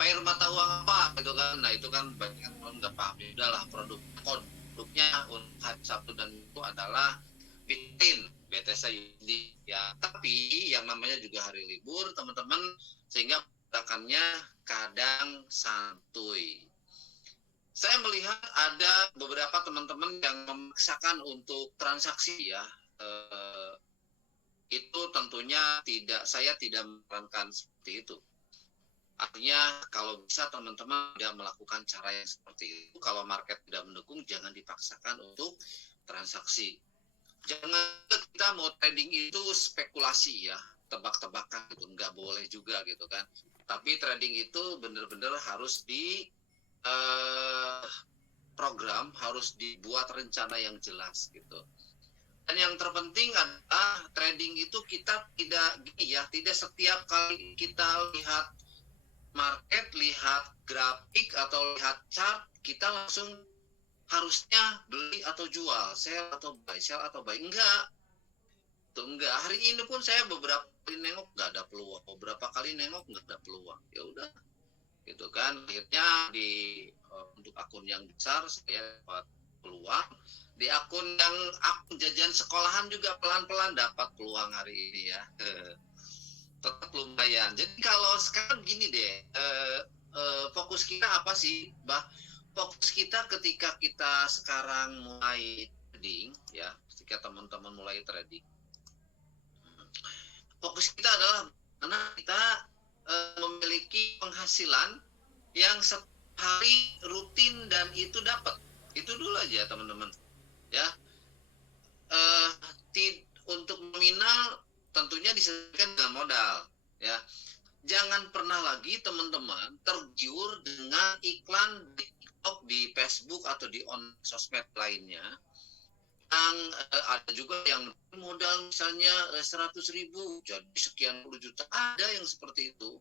air mata uang apa gitu kan. Nah itu kan banyak orang nggak paham. Ya udahlah, produknya untuk hari Sabtu dan Minggu adalah Bitcoin, BTC USD ya. Tapi yang namanya juga hari libur teman-teman, sehingga pergerakannya kadang santuy. Saya melihat ada beberapa teman-teman yang memaksakan untuk transaksi ya. Itu tentunya saya tidak menyarankan seperti itu. Artinya kalau bisa teman-teman tidak melakukan cara yang seperti itu. Kalau market tidak mendukung, jangan dipaksakan untuk transaksi. Jangan kita mau trading itu spekulasi ya, tebak-tebakan gitu, nggak boleh juga gitu kan. Tapi trading itu benar-benar harus di program, harus dibuat rencana yang jelas gitu. Dan yang terpenting adalah trading itu kita tidak setiap kali kita lihat market, lihat grafik atau lihat chart, kita langsung harusnya beli atau jual, sell atau buy. Enggak. Tuh enggak. Hari ini pun saya beberapa kali nengok nggak ada peluang, beberapa kali nengok nggak ada peluang. Ya udah, gitu kan. Akhirnya untuk akun yang besar saya dapat peluang. Di akun jajan sekolahan juga pelan-pelan dapat peluang hari ini ya. Tetap lumayan. Jadi kalau sekarang gini deh, fokus kita apa sih, fokus kita ketika kita sekarang mulai trading ya, ketika teman-teman mulai trading, fokus kita adalah karena kita memiliki penghasilan yang setiap hari rutin dan itu dapat. Itu dulu aja teman-teman ya. Untuk nominal tentunya disesuaikan dengan modal ya. Jangan pernah lagi teman-teman tergiur dengan iklan di TikTok, di Facebook atau di sosmed lainnya yang ada juga yang modal misalnya 100.000 jadi sekian puluh juta, ada yang seperti itu.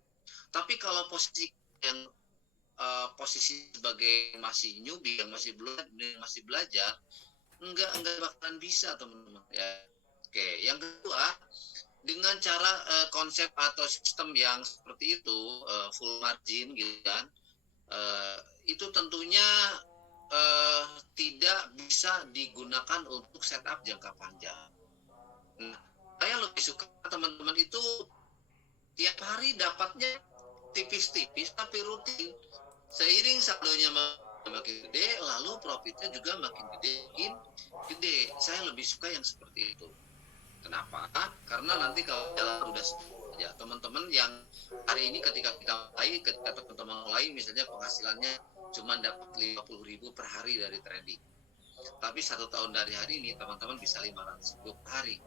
Tapi kalau posisi sebagai masih newbie, yang masih belajar, enggak bakalan bisa teman-teman ya. Oke, yang kedua, dengan cara konsep atau sistem yang seperti itu, full margin gitu kan, itu tentunya tidak bisa digunakan untuk setup jangka panjang. Nah, saya lebih suka teman-teman itu tiap hari dapatnya tipis-tipis tapi rutin. Seiring saldonya makin gede, lalu profitnya juga makin gede. Saya lebih suka yang seperti itu. Kenapa? Karena nanti kalau jalan udah ya teman-teman yang hari ini ketika teman-teman mulai misalnya penghasilannya cuma dapat 50.000 per hari dari trading. Tapi 1 tahun dari hari ini teman-teman bisa 500.000 per hari.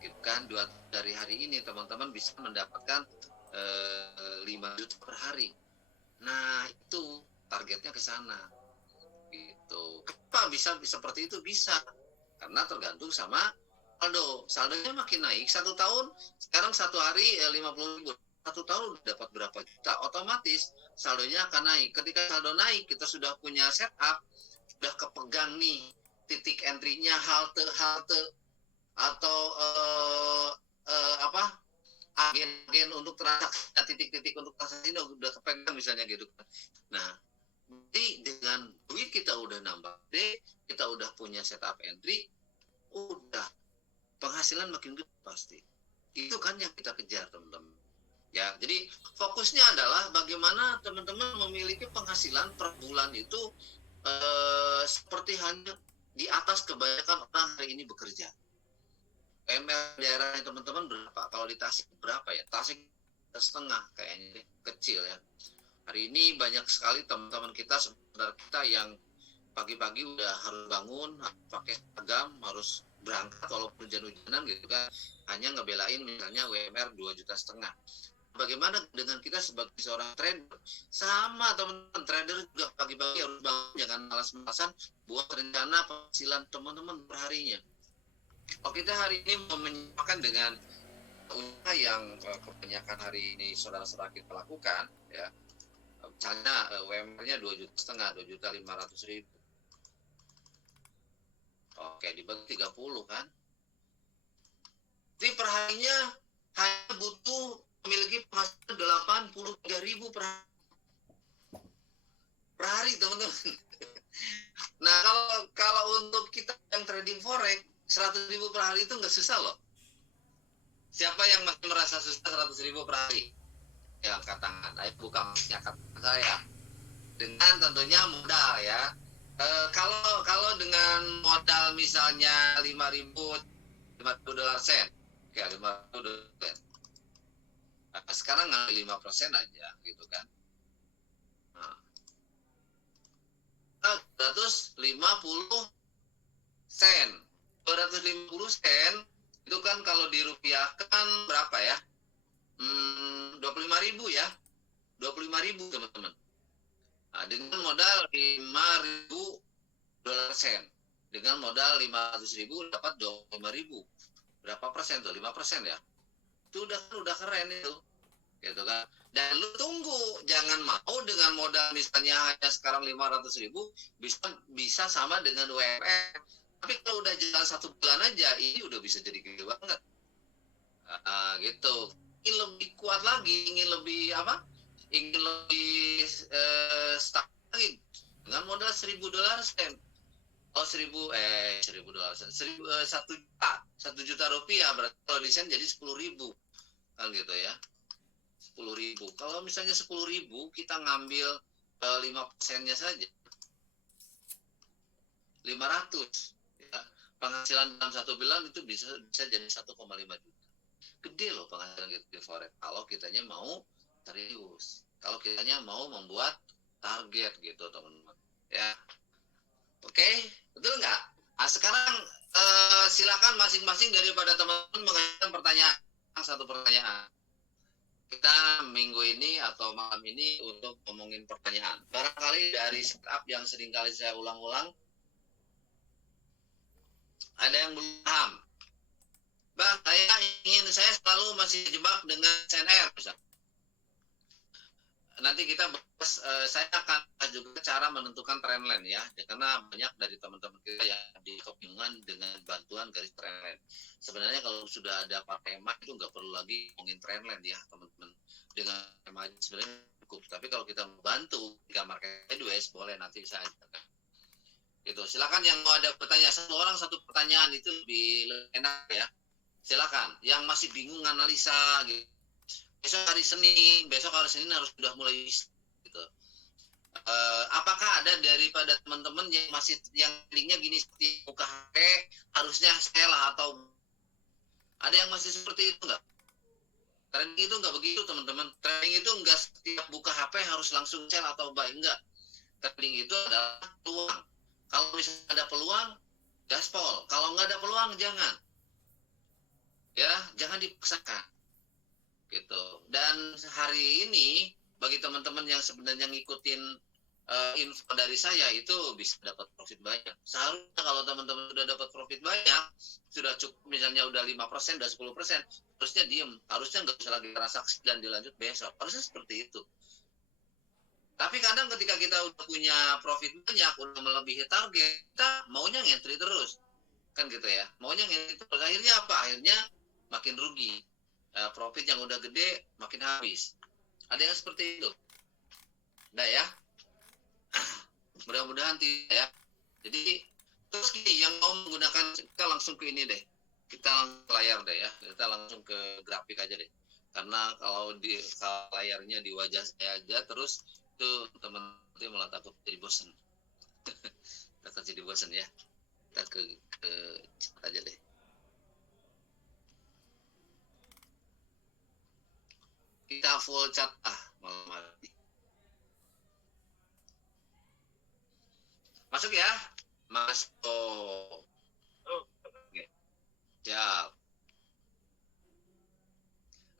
Gitu kan? Dari hari ini teman-teman bisa mendapatkan 5 juta per hari. Nah, itu targetnya ke sana. Gitu. Kenapa bisa seperti itu? Bisa. Karena tergantung sama saldonya makin naik. 1 tahun sekarang 1 hari 50.000, 1 tahun dapat berapa juta, otomatis saldonya akan naik. Ketika saldo naik, kita sudah punya setup, sudah kepegang nih titik entry-nya, halte atau agen untuk transaksi, titik-titik untuk transaksi udah kepegang misalnya gitu kan. Nah, jadi dengan duit kita udah nambah, kita udah punya setup entry, udah penghasilan makin gede pasti. Itu kan yang kita kejar teman-teman. Ya, jadi fokusnya adalah bagaimana teman-teman memiliki penghasilan per bulan itu seperti hanya di atas kebanyakan orang hari ini bekerja. UMR daerahnya teman-teman berapa? Kalau di Tasik berapa ya? Tasik setengah kayaknya kecil ya. Hari ini banyak sekali teman-teman kita, saudara kita yang pagi-pagi udah harus bangun, pakai seragam, harus berangkat walaupun hujan-hujanan gitu kan, hanya ngebelain misalnya UMR 2,5 juta. Bagaimana dengan kita sebagai seorang trader? Sama teman-teman, trader juga pagi-pagi harus bangun, jangan malas-malasan buat rencana penghasilan teman-teman perharinya. Oh, kita hari ini mau menyampaikan dengan usaha yang kebanyakan hari ini saudara-saudara kita lakukan ya. Misalnya UMR-nya 2,5 juta, 2.500.000. Oke, dibagi 30 kan. Jadi perharinya hanya butuh memiliki penghasilan 83.000 per hari. per hari, teman-teman. Nah, kalau untuk kita yang trading forex 100.000 per hari itu nggak susah loh. Siapa yang masih merasa susah 100.000 per hari? Ya, angkat tangan. Ayo buka mic-nya saya. Dengan tentunya modal ya. Kalau dengan modal misalnya 5.000 dolar sen, ya 5.000 dolar sen. Nah, sekarang ngambil 5% aja gitu kan. Nah, 250 sen. 250 sen itu kan kalau dirupiahkan berapa ya? 25.000 ya. 25.000 teman-teman. Nah, dengan modal 5.000 dolar sen. Dengan modal 500.000 dapat 25.000. Berapa persen tuh? 5% ya. Itu udah keren itu. Gitu kan. Dan lu tunggu, jangan mau dengan modal misalnya hanya sekarang 500.000 bisa sama dengan UMR. Tapi kalau udah jalan 1 bulan aja, ini udah bisa jadi gede banget. Gitu. Ingin lebih kuat lagi, ingin lebih stuck lagi dengan modal 1.000 dolar sen. Oh 1.000 dolar sen. 1 juta rupiah, berarti kalau di sen jadi 10.000 kan gitu ya. 10.000. Kalau misalnya 10.000 kita ngambil 5%-nya saja 500 ya. Penghasilan dalam 1 bulan itu bisa jadi 1,5 juta. Gede loh penghasilan di forex kalau kitanya mau serius. Kalau kitanya mau membuat target gitu teman-teman. Ya. Oke, betul nggak? Nah, sekarang silakan masing-masing daripada teman-teman mengajukan pertanyaan, satu pertanyaan. Kita minggu ini atau malam ini untuk ngomongin pertanyaan. Barangkali dari setup yang sering kali saya ulang-ulang, ada yang belum paham. Bang, saya selalu masih jebak dengan CNR misalnya. Nanti kita bahas, saya akan juga cara menentukan trendline ya, karena banyak dari teman-teman kita yang kebingungan dengan bantuan garis trendline. Sebenarnya kalau sudah ada pakai EMA itu nggak perlu lagi ngomongin trendline ya teman-teman. Dengan EMA sebenarnya cukup. Tapi kalau kita membantu jika market sideways, boleh nanti saya ajarkan. Gitu. Silakan yang mau ada pertanyaan, satu orang satu pertanyaan itu lebih enak ya. Silakan. Yang masih bingung analisa gitu. Besok hari Senin harus sudah mulai gitu. Apakah ada daripada teman-teman yang masih yang linknya gini seperti buka HP harusnya sell atau ada yang masih seperti itu nggak? Trading itu nggak begitu teman-teman. Trading itu nggak setiap buka HP harus langsung sell atau buy, enggak. Trading itu adalah peluang. Kalau misalnya ada peluang, gaspol. Kalau nggak ada peluang, jangan. Ya, jangan dipaksakan. Gitu. Dan hari ini bagi teman-teman yang sebenarnya ngikutin info dari saya itu bisa dapat profit banyak. Seharusnya kalau teman-teman sudah dapat profit banyak, sudah cukup misalnya udah 5%, udah 10%, harusnya diem. Harusnya nggak bisa lagi transaksi dan dilanjut besok. Harusnya seperti itu. Tapi kadang ketika kita udah punya profit banyak, udah melebihi target, kita maunya ngentry terus. Kan gitu ya. Maunya ngentry terus. Akhirnya apa? Akhirnya makin rugi. Profit yang udah gede makin habis. Ada yang seperti itu. Nah ya, mudah-mudahan tidak ya. Jadi terus gini, yang mau menggunakan, kita langsung ke ini deh. Kita langsung ke layar deh ya. Kita langsung ke grafik aja deh. Karena kalau di layarnya di wajah saya aja terus itu teman-teman malah takut jadi bosan. Takut jadi bosan ya. Kita ke chat aja deh. Kita full chat malam hari. Masuk ya, masuk. Oke. Siap.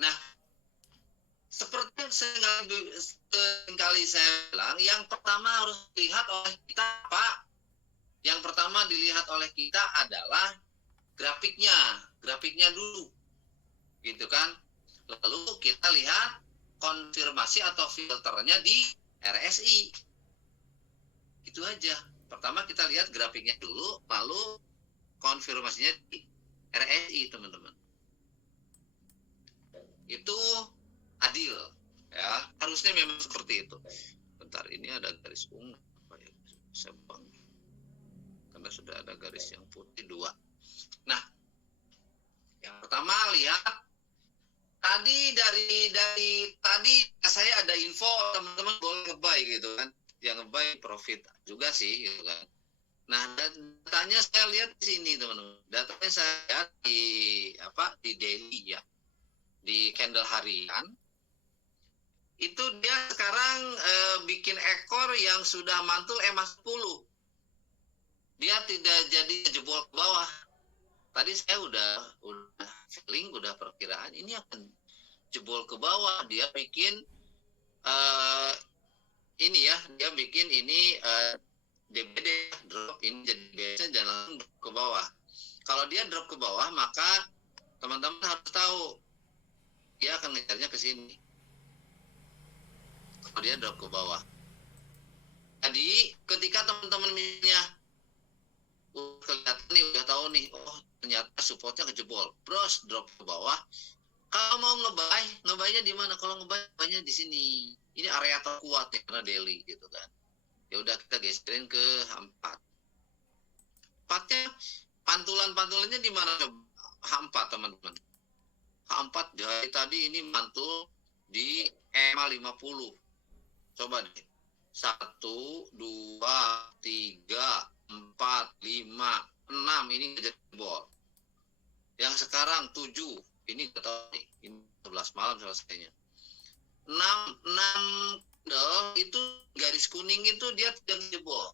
Nah, seperti yang seringkali saya bilang, yang pertama harus dilihat oleh kita apa? Yang pertama dilihat oleh kita adalah grafiknya dulu, gitu kan? Lalu kita lihat konfirmasi atau filternya di RSI. Itu aja. Pertama kita lihat grafiknya dulu, lalu konfirmasinya di RSI, teman-teman. Itu adil, ya. Harusnya memang seperti itu. sebentar, ini ada garis ungu apa ya? Saya buang. Karena sudah ada garis yang putih 2. Nah, yang pertama lihat tadi dari tadi saya ada info teman-teman boleh nge-buy gitu kan. Yang nge-buy profit juga sih gitu kan. Nah, datanya saya lihat di sini teman-teman. Datanya saya lihat di daily ya. Di candle harian. Itu dia sekarang bikin ekor yang sudah mantul EMA 10. Dia tidak jadi jebol ke bawah. Tadi saya udah feeling, udah perkiraan ini akan jebol ke bawah. Dia bikin ini ya, dia bikin ini DBD drop ini jadi biasa dan langsung drop ke bawah. Kalau dia drop ke bawah, maka teman-teman harus tahu dia akan ngejarnya ke sini. Kalau dia drop ke bawah. Jadi ketika teman-teman misalnya kelihatan nih, udah tahu nih, oh ternyata supportnya kejebol, bros drop ke bawah. Kalau mau ngebuy-nya di mana? Kalau ngebuy-nya di sini. Ini area terkuat ya, karena daily gitu kan. Ya udah kita geserin ke H4. Pantulannya di mana? H4 teman-teman. H4 dari tadi ini mantul di EMA 50. Coba deh. 1, 2, 3, 4, 5, 6 ini jebol. Yang sekarang 7, ini gak tahu nih, ini 11 malam selesainya. 6 candle itu garis kuning itu dia tidak jebol.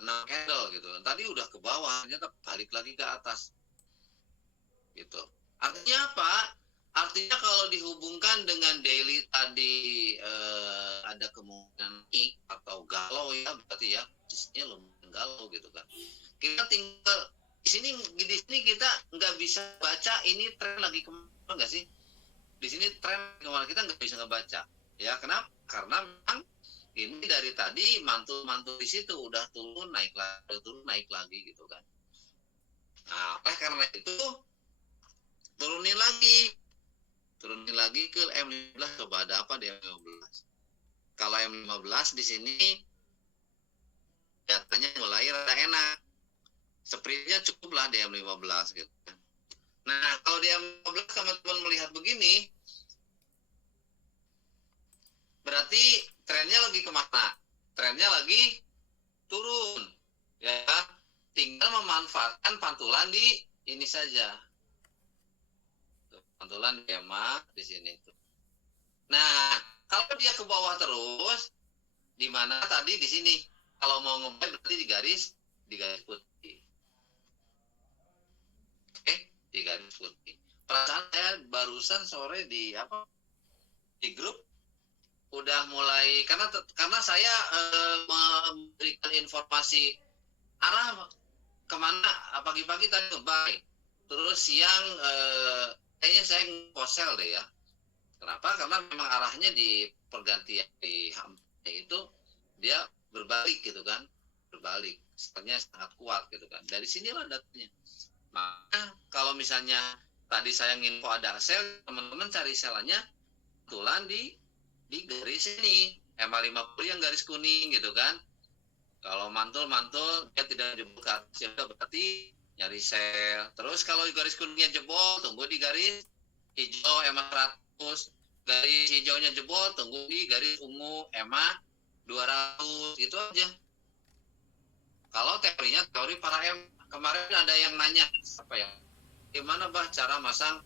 6 candle gitu. Tadi udah ke bawah, ternyata balik lagi ke atas. Gitu. Artinya apa? Artinya kalau dihubungkan dengan daily tadi ada kemungkinan naik atau galau ya, berarti ya posisinya lumayan galau gitu kan. Kita tinggal di sini kita nggak bisa baca ini tren lagi kemana nggak sih? Di sini tren kemana kita nggak bisa ngebaca. Ya kenapa? Karena memang ini dari tadi mantul di situ udah turun naik lagi gitu kan. Nah, oleh karena itu turunin lagi ke M15. Coba ada apa di M15? Kalau M15 di sini datanya mulai rada enak, sprintnya cukup lah di M15 gitu. Nah kalau di M15 teman-teman melihat begini, berarti trennya lagi kemana? Trennya lagi turun, ya. Tinggal memanfaatkan pantulan di ini saja. Pantulan EMA di sini tuh. Nah, kalau dia ke bawah terus, di mana tadi di sini. Kalau mau ngebuy berarti di garis putih. Oke, di garis putih. Perasaan saya barusan sore di grup udah mulai karena saya memberikan informasi arah kemana pagi-pagi tadi ngebuy. Terus siang kayaknya saya nge-sell deh ya. Kenapa? Karena memang arahnya di pergantian di H4 itu dia berbalik gitu kan. Berbalik. Sebenarnya sangat kuat gitu kan. Dari sinilah datanya. Maka kalau misalnya tadi saya nginfo ada sell, teman-teman cari selnya kebetulan di garis ini. EMA 50 yang garis kuning gitu kan. Kalau mantul dia tidak jebol ke atas, ya berarti nyari sell. Terus kalau garis kuningnya jebol, tunggu di garis hijau EMA 100. Garis hijaunya jebol, tunggu di garis ungu EMA 200. Itu aja. Kalau teori para kemarin ada yang nanya apa ya? Gimana bah cara masang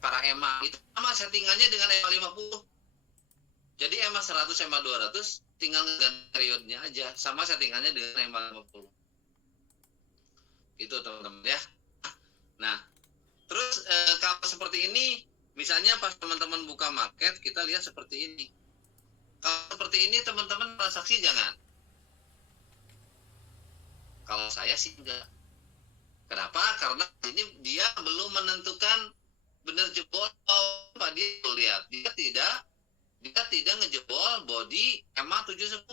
para EMA? Itu sama settingannya dengan EMA 50. Jadi EMA 100, EMA 200 tinggal ganti periodenya aja, sama settingannya dengan EMA 50. Itu teman-teman ya. Nah, terus kalau seperti ini, misalnya pas teman-teman buka market, kita lihat seperti ini. Kalau seperti ini teman-teman transaksi jangan. Kalau saya sih enggak. Kenapa? Karena ini dia belum menentukan benar jebol apa dia lihat. Dia tidak ngejebol body EMA 710.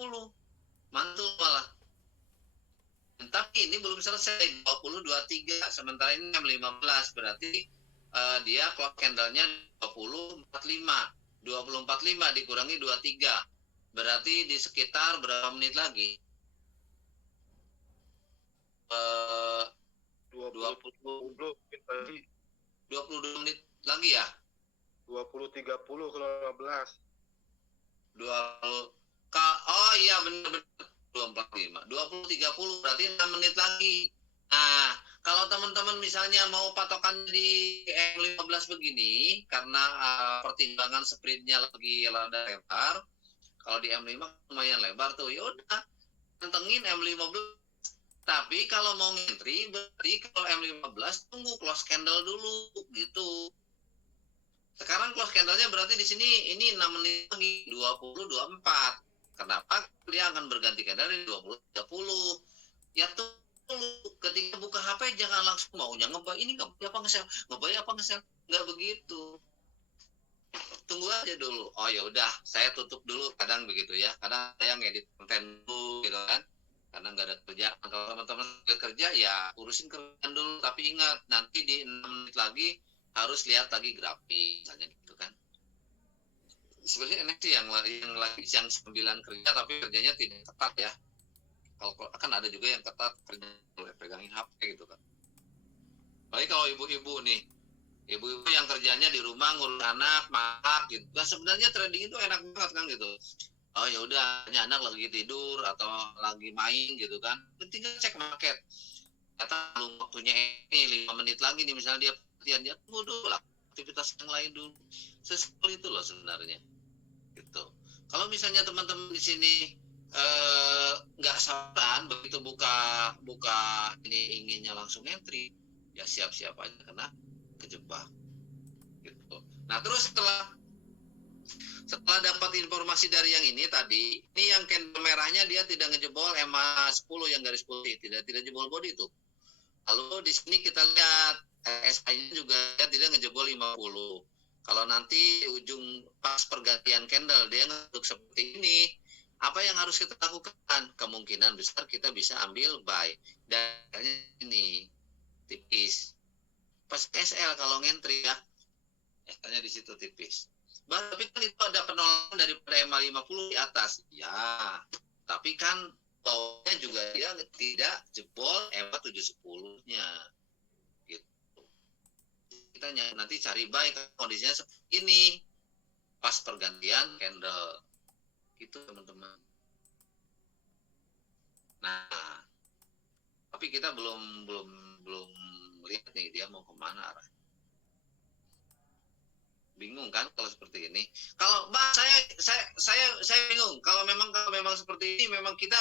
Mantul malah. Tapi ini belum selesai 2023, sementara ini M15 berarti dia clock candle-nya 2045. 24.5 dikurangi 23. Berarti di sekitar berapa menit lagi? 22 menit lagi ya? 20.30 kalau 15. 20. Oh iya benar 20.30 berarti 6 menit lagi. Nah, kalau teman-teman misalnya mau patokan di M15 begini karena pertimbangan sprintnya lagi rada lebar. Kalau di M5 lumayan lebar tuh. Ya udah, pantengin M15. Tapi kalau mau ngentri berarti kalau M15 tunggu close candle dulu gitu. Sekarang close candle-nya berarti di sini ini 6 menit lagi 20.24. Kenapa? Dia akan berganti candle di 20.30. Ya tunggu, ketika buka HP jangan langsung maunya ngebuy ini ngebuy apa nge-sell, ngebuy apa nge-sell, nggak begitu. Tunggu aja dulu. Oh ya udah, saya tutup dulu. Kadang begitu ya. Kadang saya ngedit konten dulu gitu kan. Karena nggak ada kerjaan. Kalau teman-teman kerja ya urusin kerjaan dulu. Tapi ingat nanti di 6 menit lagi harus lihat lagi grafis misalnya gitu kan. Sebenarnya enak sih yang 9 kerja tapi kerjanya tidak ketat ya. Kalau kan ada juga yang ketat kerja boleh pegangin HP gitu kan. Baik kalau ibu-ibu nih, ibu-ibu yang kerjanya di rumah ngurus anak, masak gitu. Nah, sebenarnya trading itu enak banget kan gitu. Oh ya udah, anak lagi tidur atau lagi main gitu kan. Tinggal cek market. Kata belum waktunya ini 5 menit lagi nih misalnya dia perhatian dia tunggu dulu lah aktivitas yang lain dulu. Sesimpel itu loh sebenarnya. Gitu. Kalau misalnya teman-teman di sini nggak sabaran begitu buka ini inginnya langsung entry, ya siap-siap aja kena kejebak gitu. Nah terus setelah dapat informasi dari yang ini tadi, ini yang candle merahnya dia tidak ngejebol EMA 10 yang garis putih, tidak jebol body itu. Lalu di sini kita lihat SI-nya juga dia tidak ngejebol 50. Kalau nanti ujung pas pergantian candle dia ngetuk seperti ini, apa yang harus kita lakukan? Kemungkinan besar kita bisa ambil buy. Dan ini tipis. Pas SL kalau ngentri ya, SL-nya di situ tipis. Tapi kan itu ada penolakan daripada EMA 50 di atas. Ya, tapi kan bawahnya juga dia tidak jebol EMA 710-nya. Gitu. Kita nanti cari buy kondisinya seperti ini. Pas pergantian candle. Gitu teman-teman. Nah, tapi kita belum lihat nih dia mau kemana arah. Bingung kan kalau seperti ini. Kalau saya bingung. Kalau memang seperti ini memang kita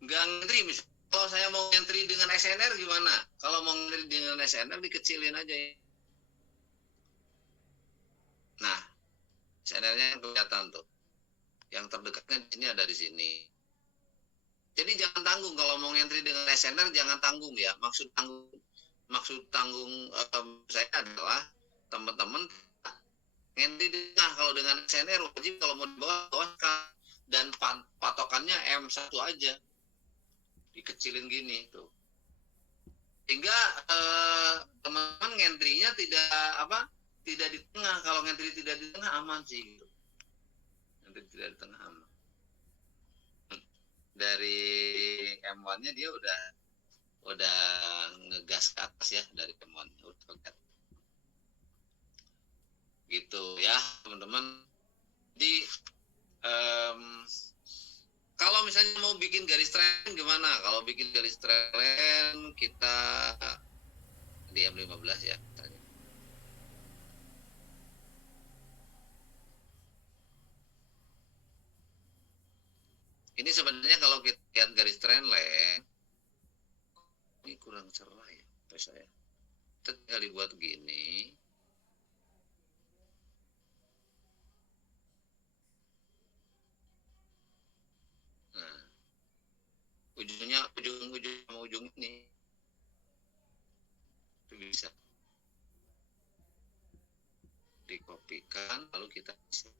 nggak ngentri misalnya. Kalau saya mau ngentri dengan SNR gimana? Kalau mau ngentri dengan SNR dikecilin aja ya. Nah, SNR-nya kelihatan tuh. Yang terdekatnya di sini ada di sini. Jadi jangan tanggung kalau mau ngentri dengan SNR jangan tanggung ya. Maksud tanggung saya adalah teman-teman ngentri dengan kalau dengan SNR wajib kalau mau dibawa dan patokannya M1 aja. Dikecilin gini tuh. Sehingga teman-teman ngentrinya tidak di tengah. Kalau ngentri tidak di tengah aman sih gitu. Ngentri tidak di tengah aman. Dari M1-nya dia udah ngegas ke atas ya dari M1-nya udah gitu ya teman-teman. Jadi kalau misalnya mau bikin garis trend gimana? Kalau bikin garis trend kita di M15 ya. Ini sebenarnya kalau kita lihat garis trend line, ini kurang cerah ya, saya. Tinggal dibuat gini. Nah, ujung ini itu bisa dikopikan lalu kita isi.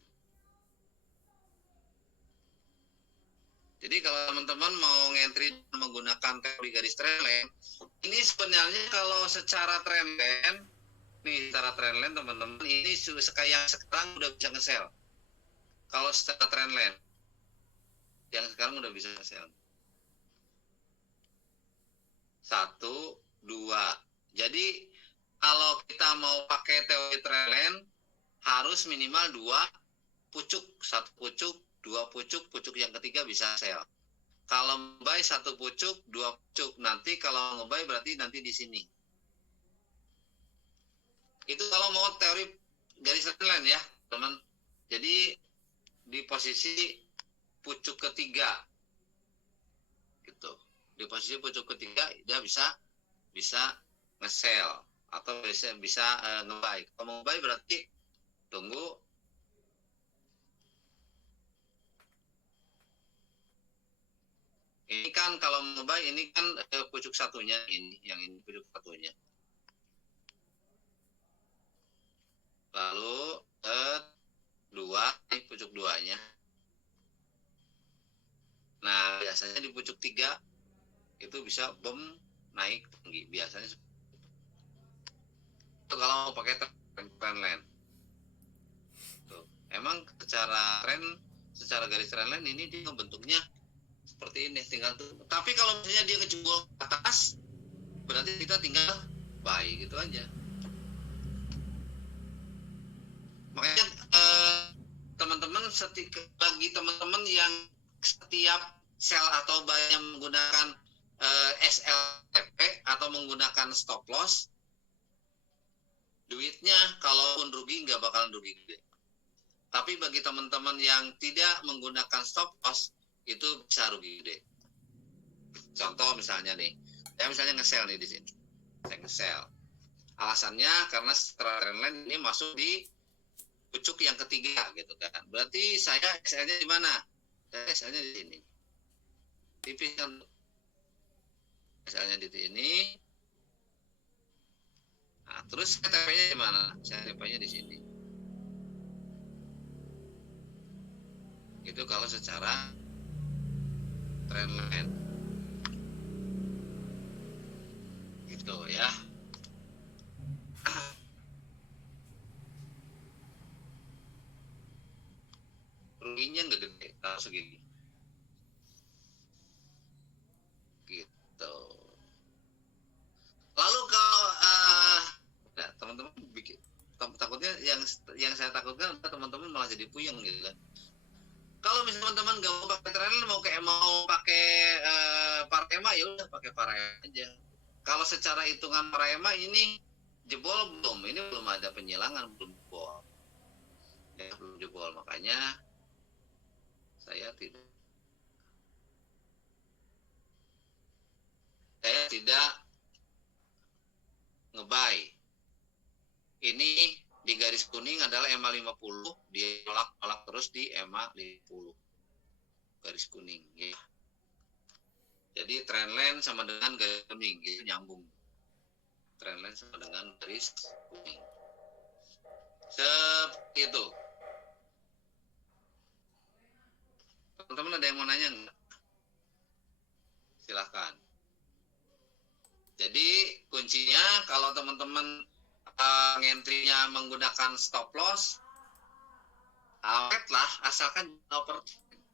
Jadi kalau teman-teman mau ngentri menggunakan teori garis trend line, ini sebenarnya kalau secara trend line Nih secara trendline teman-teman, ini yang sekarang udah bisa nge-sell. Kalau secara trendline, yang sekarang udah bisa nge-sell. 1, 2. Jadi kalau kita mau pakai teori trendline, harus minimal 2 pucuk, 1 pucuk, 2 pucuk, pucuk yang ketiga bisa sell. Kalau buy 1 pucuk, 2 pucuk. Nanti kalau nge-buy berarti nanti di sini. Itu kalau mau teori garis trendline ya, teman. Jadi di posisi pucuk ketiga gitu. Di posisi pucuk ketiga dia bisa nge-sell atau bisa nge-buy. Kalau mau buy berarti tunggu ini kan, kalau mau buy ini kan pucuk satunya, ini yang ini pucuk satunya. Lalu 2, ini pucuk 2-nya. Nah, biasanya di pucuk 3 itu bisa naik tinggi. Biasanya itu kalau mau pakai trendline. Tuh. Emang secara garis trendline ini dia bentuknya seperti ini, tinggal tuh. Tapi kalau misalnya dia ngejebol ke atas, berarti kita tinggal buy gitu aja. Makanya teman-teman, bagi teman-teman yang setiap sell atau buy yang menggunakan SLTP atau menggunakan stop loss, duitnya kalaupun rugi nggak bakalan rugi gede. Tapi bagi teman-teman yang tidak menggunakan stop loss, itu bisa rugi gede. Contoh misalnya nih, saya misalnya nge-sell nih di sini. Saya nge-sell. Alasannya karena setelah trendline ini masuk di pucuk yang ketiga gitu kan. Berarti saya SL-nya di mana? Saya SL-nya di sini. Tipis kan. SL-nya di sini. Nah, terus TP-nya di mana? Saya TP-nya di sini. Itu kalau secara trendline. Gitu ya. Ruginya nggak gede kalau segini. Gitu. Lalu kalau teman-teman takutnya yang saya takutkan teman-teman malah jadi puyeng gitu kan. Kalau misalnya teman-teman nggak mau pakai trailer, mau pakai Parema, ya udah pakai Parema aja. Kalau secara hitungan Parema ini jebol belum? Ini belum ada penyilangan, belum jebol. Ya, belum jebol, makanya saya tidak nge-buy. Ini di garis kuning adalah EMA 50, dia nolak terus di EMA 50. Garis kuning ya. Jadi trendline sama dengan garis kuning, gitu nyambung. Trendline sama dengan garis kuning. Seperti itu. Teman-teman ada yang mau nanya nggak? Silahkan. Jadi kuncinya kalau teman-teman ngentry-nya menggunakan stop loss, awet lah, asalkan overtrend.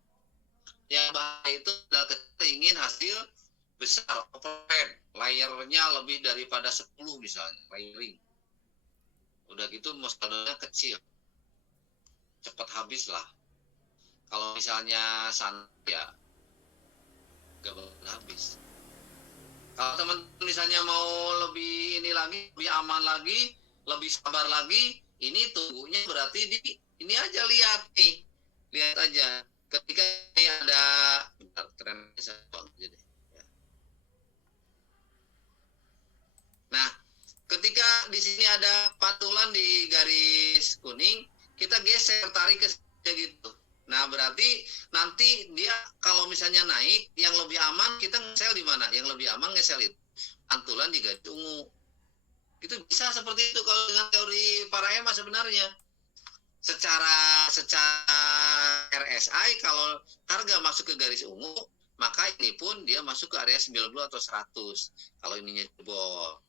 Yang bahaya itu adalah kita ingin hasil besar, overtrend, layernya lebih daripada 10 misalnya, layering. Udah gitu saldonya kecil, cepat habis lah. Kalau misalnya ya gak bakal habis. Kalau teman misalnya mau lebih ini lagi, lebih aman lagi, lebih sabar lagi, ini tunggunya berarti ini aja, lihat aja. Ketika ini ada tren aja deh. Nah, ketika di sini ada patulan di garis kuning, kita geser, tarik ke sini gitu. Nah, berarti nanti dia kalau misalnya naik, yang lebih aman kita nge-sell di mana? Yang lebih aman nge-sell itu pantulan di garis ungu. Itu bisa seperti itu kalau dengan teori Parema sebenarnya. Secara RSI, kalau harga masuk ke garis ungu, maka ini pun dia masuk ke area 90 atau 100 kalau ininya jebol.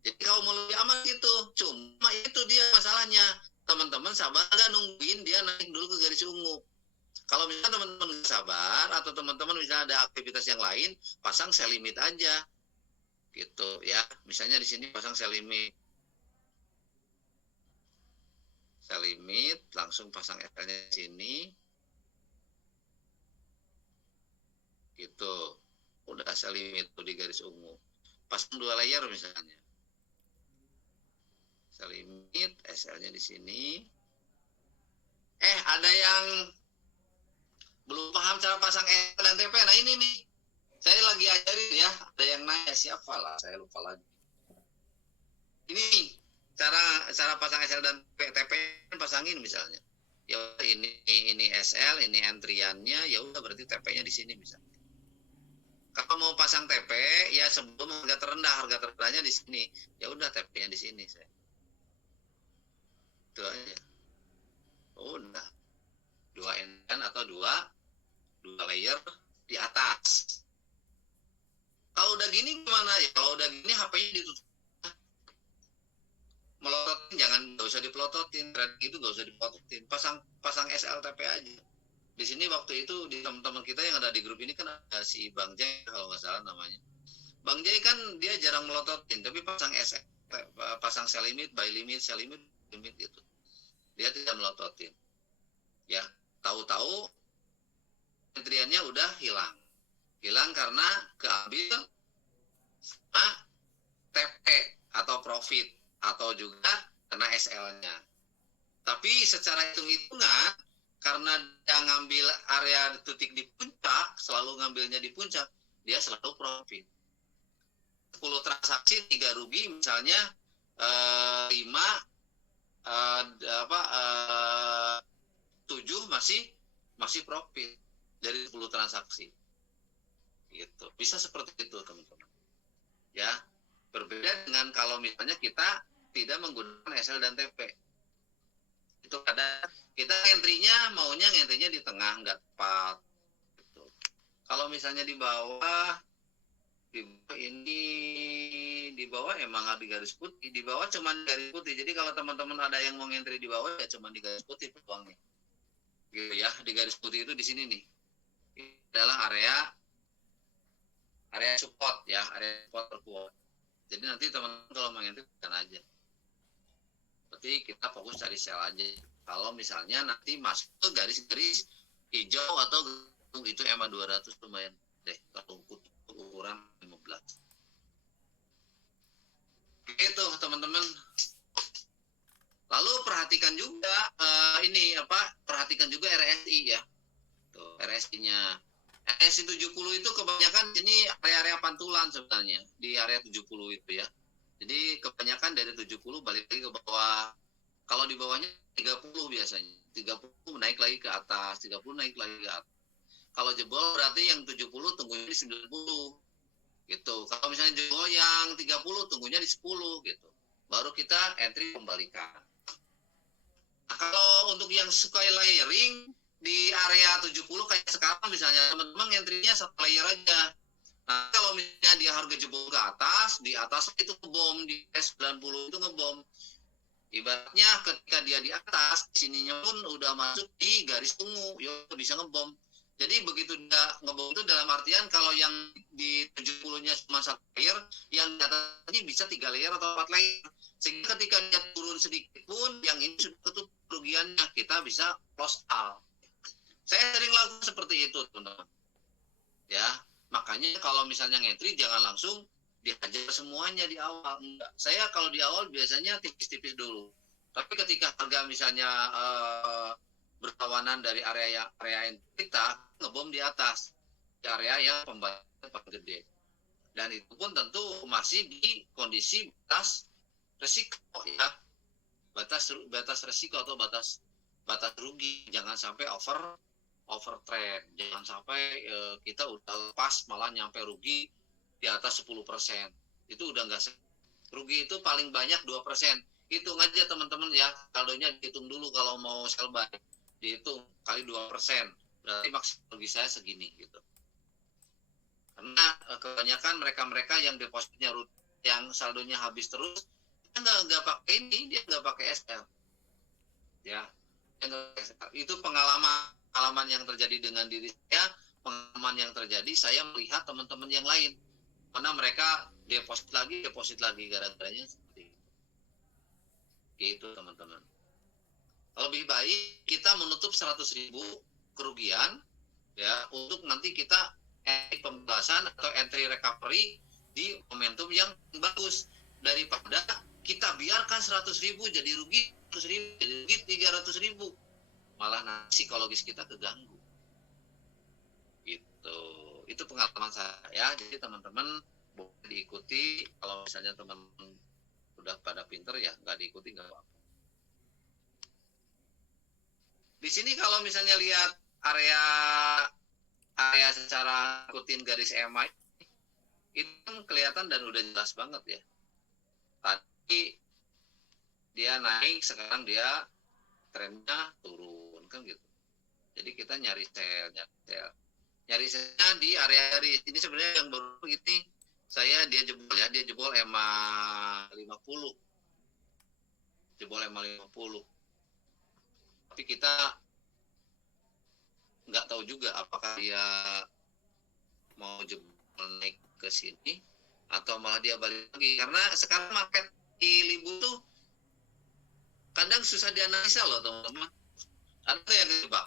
Jadi kalau mau lebih aman gitu, cuma itu dia masalahnya. Teman-teman sabar nggak nungguin dia naik dulu ke garis ungu. Kalau misalnya teman-teman nggak sabar atau teman-teman misalnya ada aktivitas yang lain, pasang sell limit aja, gitu ya. Misalnya di sini pasang sell limit, langsung pasang SL-nya di sini, gitu. Udah sell limit tuh di garis ungu. Pasang 2 layer misalnya. Sell limit, SL-nya di sini. Ada yang belum paham cara pasang SL dan TP. Nah ini nih, saya lagi ajarin ya. Ada yang nanya siapa lah, saya lupa lagi. Ini cara pasang SL dan TP pasangin misalnya. Ya ini SL, ini antriannya, ya udah berarti TP-nya di sini misalnya. Kalau mau pasang TP, ya sebelum harga terendahnya di sini. Ya udah TP-nya di sini saya. Itu aja. Udah. 2 end atau 2 layer di atas. Kalau udah gini gimana ya? Kalau udah gini HP-nya ditutup. Melototin nggak usah dipelototin, thread gitu nggak usah dipelototin, pasang SLTP aja. Di sini waktu itu di teman-teman kita yang ada di grup ini kan ada si Bang Jay kalau nggak salah namanya. Bang Jay kan dia jarang melototin, tapi pasang sell limit, buy limit, sell limit gitu. Dia tidak melototin. Ya, tahu-tahu antriannya udah hilang karena keambil sama TP atau profit atau juga kena SL-nya. Tapi secara hitung-hitungan, karena dia ngambil area titik di puncak, selalu ngambilnya di puncak, dia selalu profit. 10 transaksi 3 rugi misalnya 5 7 masih profit dari 10 transaksi. Gitu. Bisa seperti itu, teman-teman. Ya, berbeda dengan kalau misalnya kita tidak menggunakan SL dan TP. Itu kadang kita maunya entry-nya di tengah, nggak tepat. Gitu. Kalau misalnya di bawah ini di bawah emang ada garis putih, di bawah cuma garis putih. Jadi kalau teman-teman ada yang mau entry di bawah ya cuma di garis putih peluangnya. Gitu ya, di garis putih itu di sini nih. Ini adalah area support ya, area support terkuat. Jadi nanti teman-teman kalau mau entry kan aja. Berarti kita fokus cari sell aja. Kalau misalnya nanti masuk ke garis-garis hijau atau itu EMA 200 lumayan deh kalau ukuran 15. Gitu teman-teman. Lalu perhatikan juga perhatikan juga RSI ya. Tuh, RSI-nya. RSI 70 itu kebanyakan ini area-area pantulan sebenarnya di area 70 itu ya. Jadi kebanyakan dari 70 balik lagi ke bawah. Kalau di bawahnya 30 biasanya. 30 naik lagi ke atas, 30 naik lagi ke atas. Kalau jebol berarti yang 70 tunggunya di 90. Gitu. Kalau misalnya jebol yang 30 tunggunya di 10 gitu. Baru kita entry kembalikan. Nah, kalau untuk yang suka layering di area 70 kayak sekarang misalnya teman-teman entry-nya satu layer aja. Nah, kalau misalnya dia harga jebol ke atas, di atas itu ngebom, di S90 itu ngebom. Ibaratnya ketika dia di atas, sininya pun udah masuk di garis ungu, ya bisa ngebom. Jadi begitu dia ngebom itu dalam artian kalau yang di 70-nya cuma satu layer, yang di atas ini bisa 3 layer atau 4 layer. Sehingga ketika dia turun sedikit pun, yang ini sudah ketutup kerugiannya, kita bisa close out. Saya sering lakukan seperti itu, teman-teman. Ya, makanya kalau misalnya entry jangan langsung dihajar semuanya di awal. Enggak. Saya kalau di awal biasanya tipis-tipis dulu. Tapi ketika harga misalnya berlawanan dari area kita ngebom di atas, di area yang pembayaran paling gede. Dan itu pun tentu masih di kondisi batas resiko ya. Batas resiko atau batas rugi. Jangan sampai over trade. Jangan sampai kita udah lepas malah nyampe rugi di atas 10%. Itu udah nggak rugi itu paling banyak 2%. Hitung aja teman-teman ya. Saldonya dihitung dulu kalau mau sell buy. Dihitung kali 2%. Berarti maksimal rugi saya segini gitu. Karena kebanyakan mereka-mereka yang depositnya yang saldonya habis terus, dia nggak pakai ini, dia nggak pakai SL. Ya, itu pengalaman yang terjadi dengan diri saya, pengalaman yang terjadi saya melihat teman-teman yang lain, mana mereka deposit lagi gara-garanya seperti itu teman-teman. Lebih baik kita menutup 100.000 kerugian ya untuk nanti kita entry pembelasan atau entry recovery di momentum yang bagus, daripada kita biarkan 100.000 jadi rugi 300.000, malah nanti psikologis kita keganggu. Itu pengalaman saya. Jadi teman-teman boleh diikuti, kalau misalnya teman-teman udah pada pinter ya nggak diikuti nggak apa-apa. Di sini kalau misalnya lihat area secara ikutin garis EMA itu kan kelihatan dan udah jelas banget ya. Tadi dia naik, sekarang dia trennya turun kan gitu. Jadi kita nyari selnya di area garis ini. Sebenarnya yang baru ini dia jebol EMA 50. Jebol EMA 50. Tapi kita nggak tahu juga apakah dia mau jebol naik ke sini atau malah dia balik lagi, karena sekarang market di Libu tuh kadang susah dianalisa loh teman-teman. Ada yang kejebak,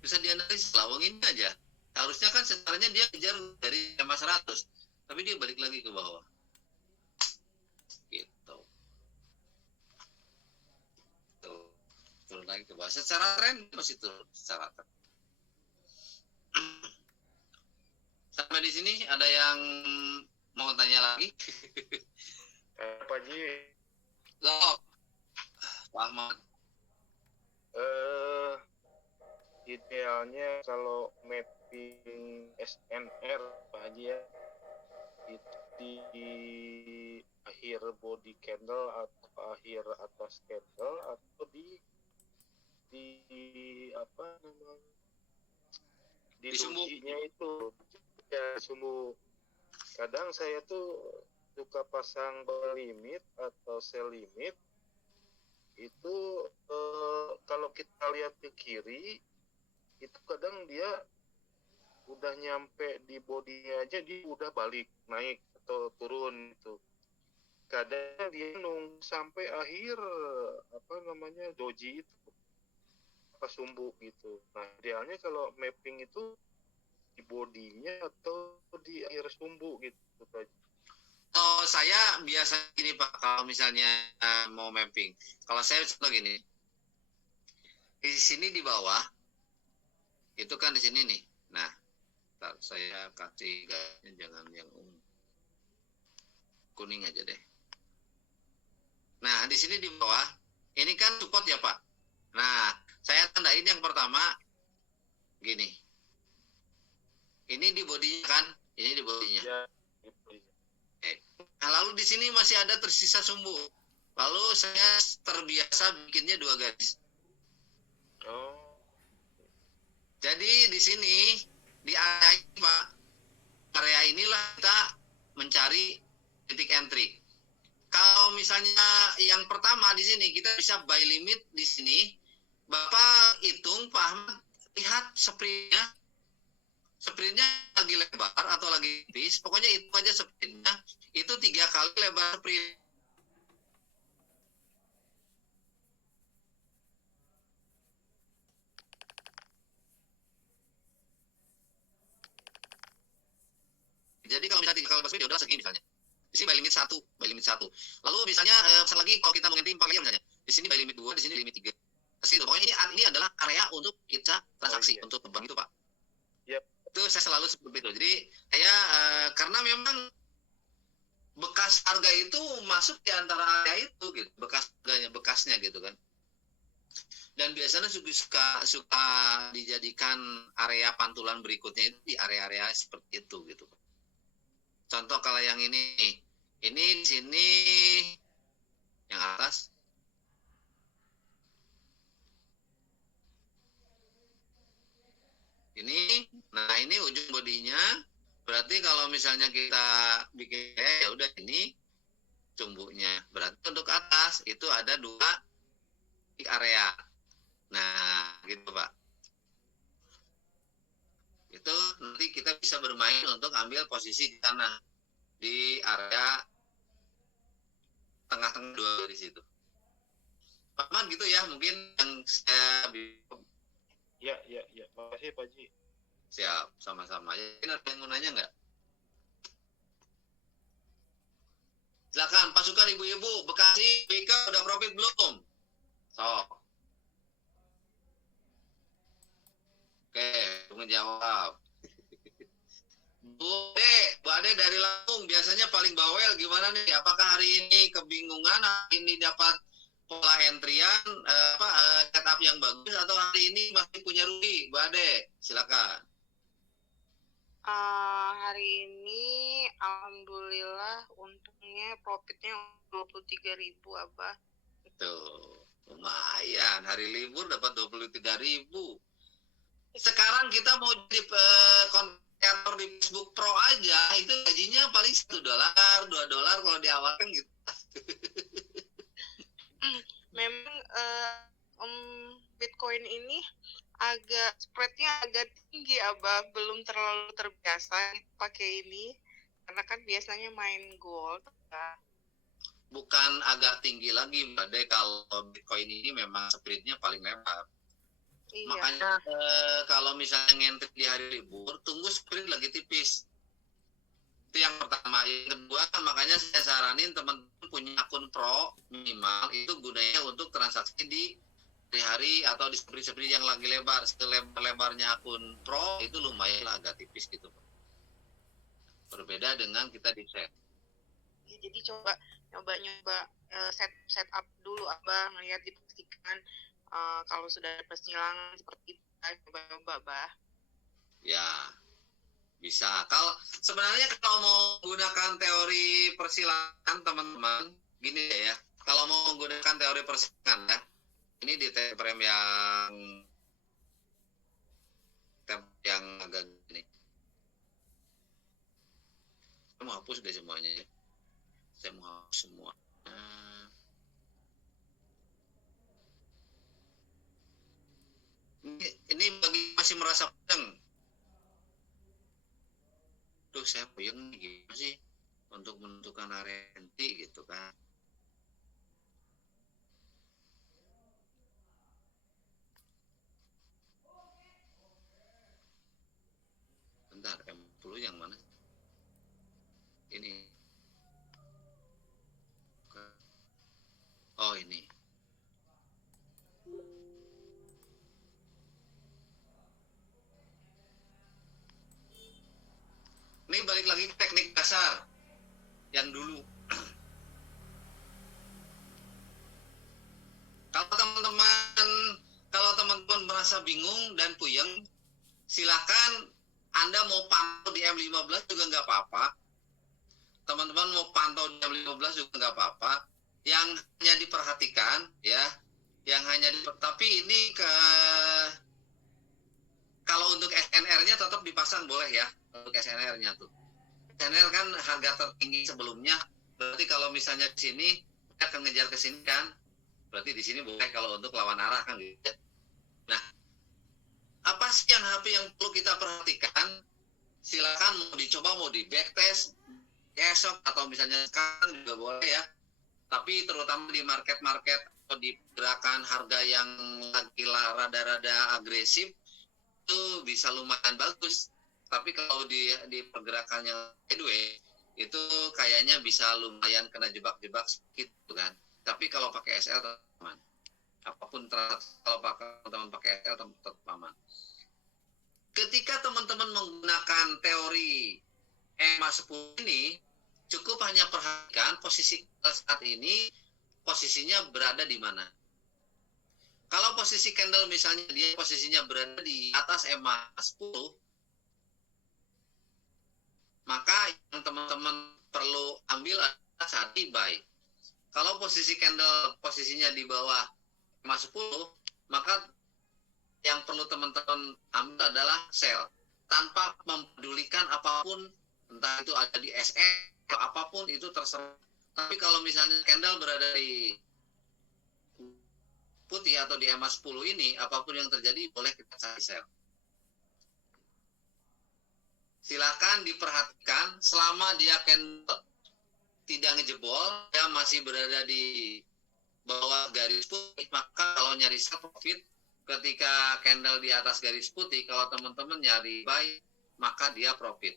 bisa dianalisa lah, ini aja harusnya kan sebenarnya dia kejar dari EMA 100 tapi dia balik lagi ke bawah gitu. Turun lagi ke bawah secara tren masih turun secara tren. Sampai di sini ada yang mau tanya lagi? Pak Ji. Loh, Pak Ahmad. Idealnya kalau mapping SNR Pak Haji ya, itu di akhir body candle atau akhir atas candle atau di apa namanya, di dojinya itu ya, sumbu. Kadang saya tuh suka pasang buy limit atau sell limit itu, kalau kita lihat ke kiri itu kadang dia udah nyampe di bodinya aja dia udah balik naik atau turun gitu. Kadang dia nunggu sampai akhir apa namanya doji itu apa sumbu gitu. Nah idealnya kalau mapping itu di bodinya atau di akhir sumbu gitu. Oh, saya biasa gini Pak, kalau misalnya mau mapping, kalau saya contoh gini, di sini di bawah itu kan di sini nih. Nah, saya kasih garisnya jangan yang kuning aja deh. Nah, di sini di bawah ini kan support ya Pak. Nah, saya tandain yang pertama gini. Ini di bodinya kan, ini di bodinya. Ya. Nah, lalu di sini masih ada tersisa sumbu. Lalu saya terbiasa bikinnya 2 garis. Oh. Jadi di sini di area ini Pak, area inilah kita mencari titik entry. Kalau misalnya yang pertama di sini kita bisa buy limit di sini, Bapak hitung Pak Ahmad, lihat sprintnya lagi lebar atau lagi tipis, pokoknya itu aja sprintnya, itu 3 kali lebar sprint. Jadi kalau misalnya 3 kali lebar sprint ya udah segini misalnya. Di sini buy limit 1. Lalu misalnya lagi kalau kita mau nge 4 layer misalnya, di sini buy limit 2, di sini limit 3. Situ. Pokoknya ini adalah area untuk kita transaksi, untuk bank itu Pak. Yep. Itu saya selalu seperti itu. Jadi saya karena memang bekas harga itu masuk di antara area itu gitu, bekasnya gitu kan. Dan biasanya suka dijadikan area pantulan berikutnya itu di area-area seperti itu gitu. Contoh kalau yang ini di sini yang atas. Ini, nah ini ujung bodinya, Berarti kalau misalnya kita bikin ya udah ini cumbunya. Berarti untuk atas itu ada 2 area. Nah, gitu Pak. Itu nanti kita bisa bermain untuk ambil posisi di sana, di area tengah-tengah 2 di situ. Pak Man gitu ya, mungkin yang saya Ya. Makasih Pak Ji. siap, sama-sama. Ini ada yang mau nanya nggak? Silakan, pasukan ibu-ibu, Bekasi, Wika udah profit belum? Sok. Oke, tunggu jawab. Bu Ade dari Lampung, biasanya paling bawel gimana nih? Apakah hari ini kebingungan, hari ini dapat pola entrian, setup yang bagus, atau hari ini masih punya rugi? Bu Ade, silakan. Hari ini alhamdulillah untungnya profitnya 23.000 Abah. Tuh, lumayan. Hari libur dapat 23.000. Sekarang kita mau jadi konten di Facebook Pro aja, itu gajinya paling $1, $2 kalau di awal kan gitu. Memang Bitcoin ini spreadnya agak tinggi Abah, belum terlalu terbiasa pakai ini karena kan biasanya main gold. Bukan agak tinggi lagi Mbak De, kalau Bitcoin ini memang spreadnya paling lebar. Iya. Makanya kalau misalnya ngentri di hari libur, tunggu spread lagi tipis. Itu yang pertama. Yang kedua, makanya saya saranin teman-teman punya akun pro minimal itu gunanya untuk transaksi di hari atau di spread-spread yang lagi lebar. Selebar-lebarnya akun pro itu lumayan agak tipis gitu. Berbeda dengan kita di set. Ya, jadi coba set up dulu Abah, ngelihat dipastikan kalau sudah ada persilangan seperti itu, coba Abah. Ya, bisa. Kalau sebenarnya kalau mau menggunakan teori persilangan teman-teman, gini ya. Kalau mau menggunakan teori persilangan ya, ini di time frame yang agak gini. Saya mau hapus deh semuanya. Saya mau hapus semua. Ini bagi masih merasa puyeng. Duh, saya puyeng nih gimana sih untuk menentukan area inti gitu kan. Bentar, M10 yang mana? Ini. Oh, ini. Ini balik lagi ke teknik dasar yang dulu. Kalau teman-teman merasa bingung dan puyeng, silakan Anda mau pantau di M15 juga nggak apa-apa. Teman-teman mau pantau di M15 juga nggak apa-apa. Yang hanya diperhatikan ya, tapi ini kalau untuk SNR-nya tetap dipasang boleh ya, untuk SNR-nya tuh. SNR kan harga tertinggi sebelumnya, berarti kalau misalnya di sini akan ngejar ke sini kan, berarti di sini boleh kalau untuk lawan arah kan gitu. Nah, apa sih yang perlu kita perhatikan? Silakan mau dicoba, mau di backtest esok atau misalnya sekarang juga boleh ya. Tapi terutama di market-market atau di gerakan harga yang lagi rada-rada agresif itu bisa lumayan bagus. Tapi kalau di pergerakan yang sideways itu kayaknya bisa lumayan kena jebak-jebak sedikit kan. Tapi kalau pakai SL teman, apapun kalau teman-teman pakai SL tetap aman. Ketika teman-teman menggunakan teori EMA 10 ini, cukup hanya perhatikan posisi saat ini posisinya berada di mana. Kalau posisi candle misalnya dia posisinya berada di atas EMA 10, maka yang teman-teman perlu ambil adalah saat buy. Kalau posisi candle posisinya di bawah EMA 10, maka yang perlu teman-teman ambil adalah sell. tanpa mempedulikan apapun, entah itu ada di SE atau apapun itu terserah. Tapi kalau misalnya candle berada di putih atau di EMA 10 ini, apapun yang terjadi boleh kita cari sell. Silakan diperhatikan selama dia candle tidak ngejebol, dia masih berada di bawah garis putih, maka kalau nyari sell profit ketika candle di atas garis putih, kalau teman-teman nyari buy, maka dia profit.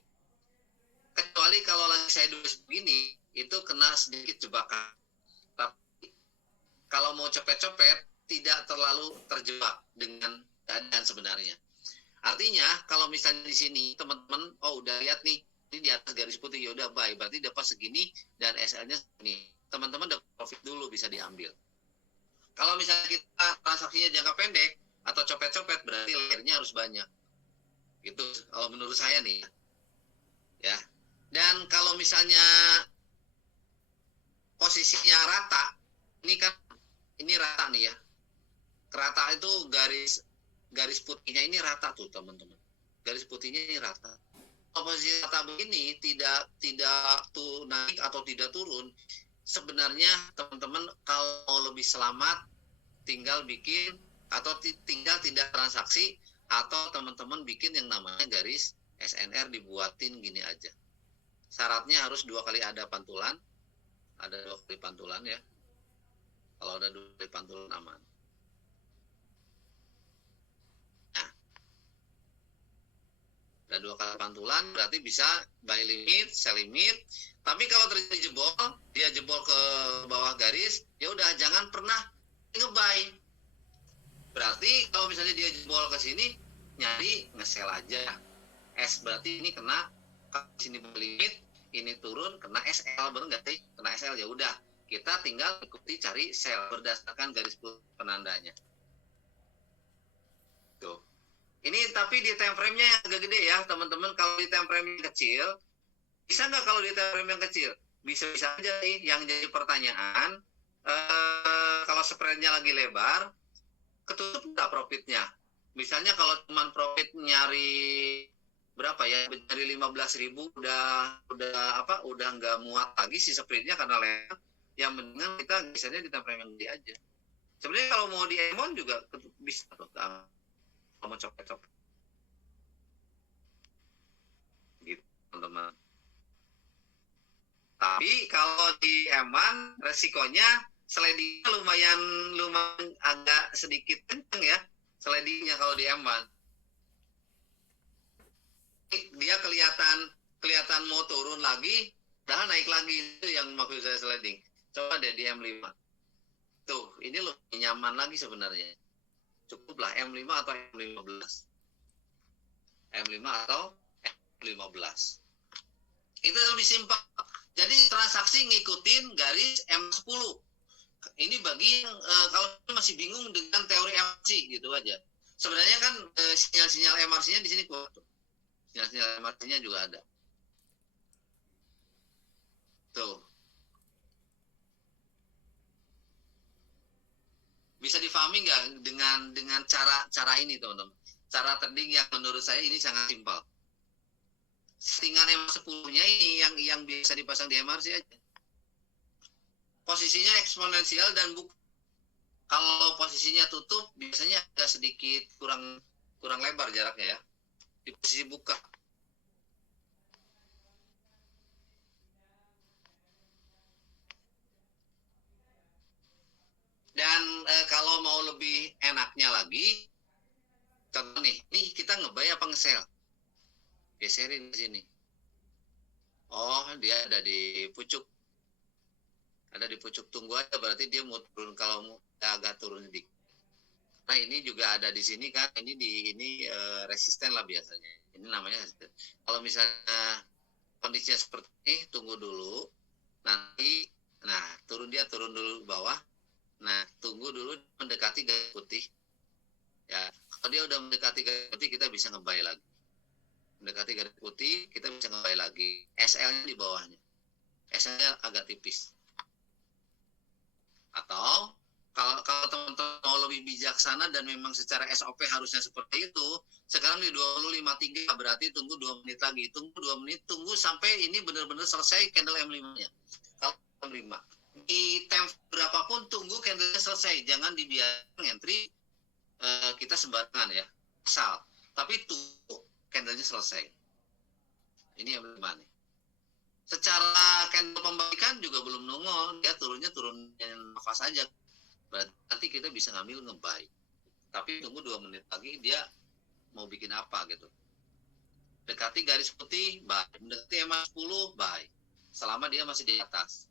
Kecuali kalau lagi sideways begini, itu kena sedikit jebakan. Tapi kalau mau cepet-cepet, tidak terlalu terjebak dengan keadaan sebenarnya. Artinya, kalau misalnya di sini, teman-teman, oh udah lihat nih, ini di atas garis putih, ya udah buy, berarti dapat segini, dan SL-nya segini. Teman-teman dapat profit dulu bisa diambil. Kalau misalnya kita transaksinya jangka pendek, atau copet-copet, berarti layernya harus banyak. Itu kalau menurut saya nih. Ya. Dan kalau misalnya posisinya rata, ini kan, ini rata nih ya. Rata itu garis putihnya ini rata tuh teman-teman. Garis putihnya ini rata. Kalau posisi rata begini tidak tuh naik atau tidak turun, sebenarnya teman-teman kalau lebih selamat tinggal bikin atau tinggal tidak transaksi, atau teman-teman bikin yang namanya garis SNR dibuatin gini aja. Syaratnya harus 2 kali ada pantulan. Ada 2 kali pantulan ya. Kalau ada 2 kali pantulan aman. Nah, ada 2 kali pantulan berarti bisa buy limit, sell limit. Tapi kalau terjadi jebol, dia jebol ke bawah garis, ya udah jangan pernah nge-buy. Berarti kalau misalnya dia jebol ke sini, nyari nge-sell aja. S berarti ini kena ke sini limit, ini turun kena SL, benar nggak sih? Kena SL, ya udah kita tinggal ikuti cari sell berdasarkan garis penandanya. Tuh. Ini tapi di time frame-nya yang agak gede ya teman-teman. Kalau di time frame yang kecil, bisa nggak kalau di time frame yang kecil? Bisa-bisa aja nih. Yang jadi pertanyaan, kalau spread-nya lagi lebar, ketutup nggak profitnya? Misalnya kalau cuma profit nyari berapa ya, dari 15.000 udah nggak muat lagi si spreadnya karena lebar, yang mendingan kita biasanya di time frame yang gede aja. Sebenarnya kalau mau di Emon juga bisa tuh, kalau mau copet-copet gitu teman-teman. Tapi kalau di Eman resikonya slidingnya lumayan agak sedikit kenceng ya, slidingnya kalau di Eman. Dia kelihatan mau turun lagi, dah naik lagi, itu yang maksud saya sliding. Coba deh di M5. Tuh, ini lebih nyaman lagi sebenarnya. Cukuplah M5 atau M15. M5 atau M15. Itu lebih simpel. Jadi transaksi ngikutin garis M10. Ini bagi yang kalau masih bingung dengan teori MRC gitu aja. Sebenarnya kan sinyal-sinyal MRC-nya di sini kuat. Sinyal-sinyal MRC-nya juga ada. Tuh. Bisa difahami nggak dengan cara ini teman-teman? Cara trading yang menurut saya ini sangat simpel. Settingan M10-nya ini yang biasa dipasang di MRC aja. Posisinya eksponensial dan kalau posisinya tutup biasanya ada sedikit kurang lebar jaraknya ya. Di posisi buka. Dan kalau mau lebih enaknya lagi, contoh nih kita nge-buy apa nge-sell? Geserin di sini. Oh, dia ada di pucuk. Ada di pucuk, tunggu aja, berarti dia mau turun, kalau mau agak turun sedikit. Nah, ini juga ada di sini kan, ini resisten lah biasanya. Ini namanya resisten. Kalau misalnya kondisinya seperti ini, tunggu dulu. Nanti, turun dulu ke bawah. Nah, tunggu dulu mendekati garis putih. Ya, kalau dia udah mendekati garis putih, kita bisa nge-buy lagi. Mendekati garis putih, kita bisa nge-buy lagi. SL-nya di bawahnya. SL-nya agak tipis. Atau Kalau teman-teman mau lebih bijaksana dan memang secara SOP harusnya seperti itu, sekarang di 20.53 berarti tunggu 2 menit lagi. Tunggu 2 menit, tunggu sampai ini benar-benar selesai candle M5-nya. Kalau M5. Di temp berapapun tunggu candle-nya selesai. Jangan dibiarkan entry kita sembarangan ya. Asal. Tapi tunggu candle-nya selesai. Ini M5 nih. Secara candle pembalikan juga belum nongol. Dia turunnya turun nafas aja. Berarti nanti kita bisa ngambil nge-buy. Tapi tunggu 2 menit lagi dia mau bikin apa gitu. Dekati garis putih, buy. Mendekati EMA 10, buy. Selama dia masih di atas.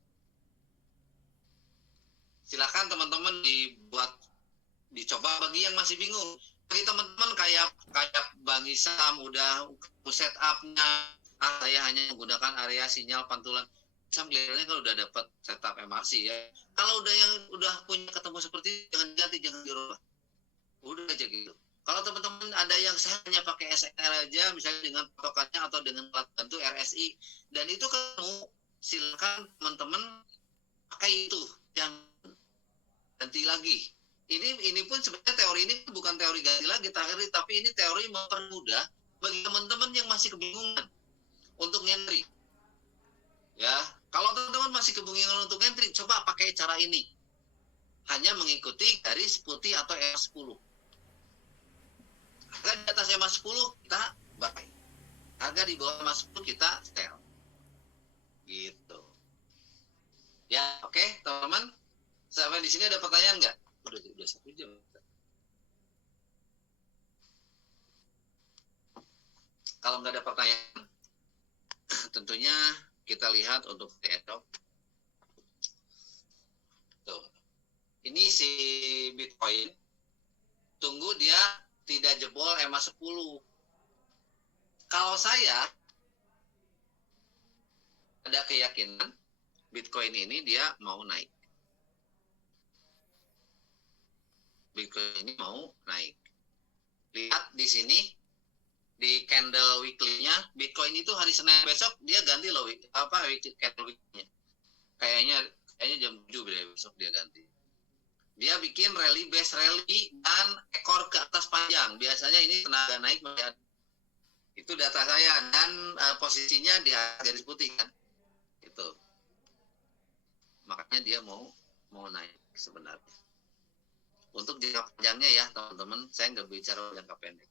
Silakan teman-teman dicoba bagi yang masih bingung. Bagi teman-teman kayak Bang Isam udah setup-nya, saya hanya menggunakan area sinyal pantulan. Kelihatannya kalau udah dapat setup MRC ya. Kalau udah punya ketemu seperti itu, jangan ganti, jangan dirubah. Udah aja gitu. Kalau teman-teman ada yang saya hanya pakai SNR aja, misalnya dengan patokannya atau dengan alat bantu RSI, dan itu kamu silakan teman-teman pakai itu, jangan ganti lagi. Ini pun sebenarnya teori ini bukan teori ganti lagi, tapi ini teori mempermudah bagi teman-teman yang masih kebingungan untuk entry. Ya, kalau teman-teman masih kebingungan untuk entry, coba pakai cara ini. Hanya mengikuti garis putih atau EMA 10. Harga di atas EMA 10 kita buy. Harga di bawah EMA 10 kita sell. Gitu. Ya, oke, teman-teman. Sampai di sini ada pertanyaan nggak? Udah 1 jam. Kalau nggak ada pertanyaan, tentunya kita lihat untuk esok. Tuh. Ini si Bitcoin. Tunggu dia tidak jebol EMA 10. Kalau saya ada keyakinan Bitcoin ini dia mau naik. Bitcoin ini mau naik. Lihat di sini di candle weekly-nya, Bitcoin itu hari Senin besok dia ganti loh candle weekly-nya. Kayaknya jam 7 besok dia ganti. Dia bikin rally base rally dan ekor ke atas panjang. Biasanya ini tenaga naik itu data saya dan posisinya di garis putih kan. Itu. Makanya dia mau naik sebenarnya. Untuk jangka panjangnya ya teman-teman, saya nggak bicara jangka pendek.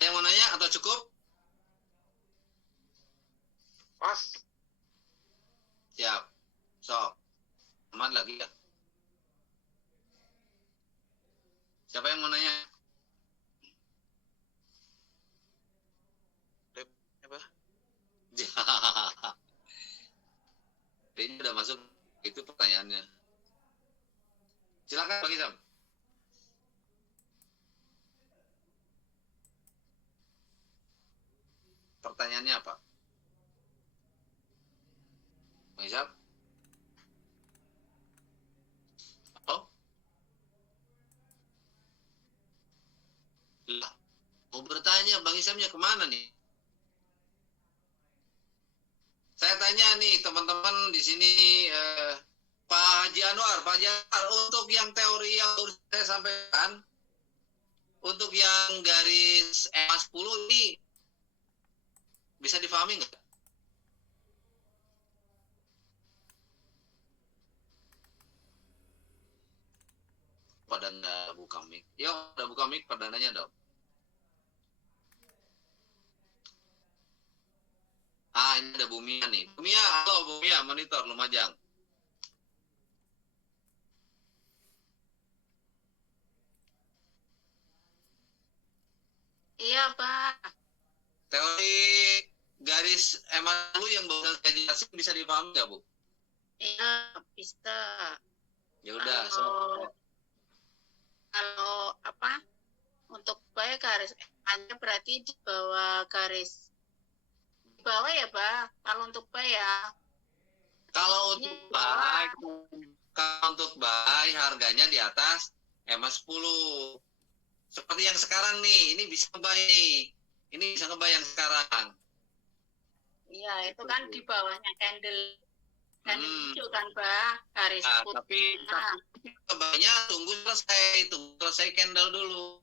Yang mau nanya atau cukup? Pas. Siap. Sok. Aman lagi ya? Siapa yang mau nanya? Apa? Ini udah masuk, itu pertanyaannya. Silakan Bang Isam. Pertanyaannya apa? Bang Isam? Oh? Lah, mau bertanya Bang Isamnya kemana nih? Saya tanya nih teman-teman di sini Pak Haji Anwar, untuk yang teori yang saya sampaikan, untuk yang garis EMA 10 ini bisa difahami nggak? Pada nggak buka mic. Yuk, udah buka mic, pada nanya dong. Ini ada Bumia nih. Bumia, halo Bumia, monitor Lumajang. Iya, Pak. Teori garis EMA lu yang baru saya jelasin bisa dipahami nggak, Bu? Iya, bisa. Ya udah. Kalau apa? Untuk buy garis hanya berarti di bawah garis di bawah ya, Pak. Kalau untuk buy ya. Kalau untuk buy harganya di atas EMA 10. Seperti yang sekarang nih, ini bisa ngebuy nih. Ini bisa ngebuy yang sekarang. Iya, itu kan di bawahnya candle Dan lucu kan, Bah, garis putih. Tapi sebaiknya tunggu selesai candle dulu,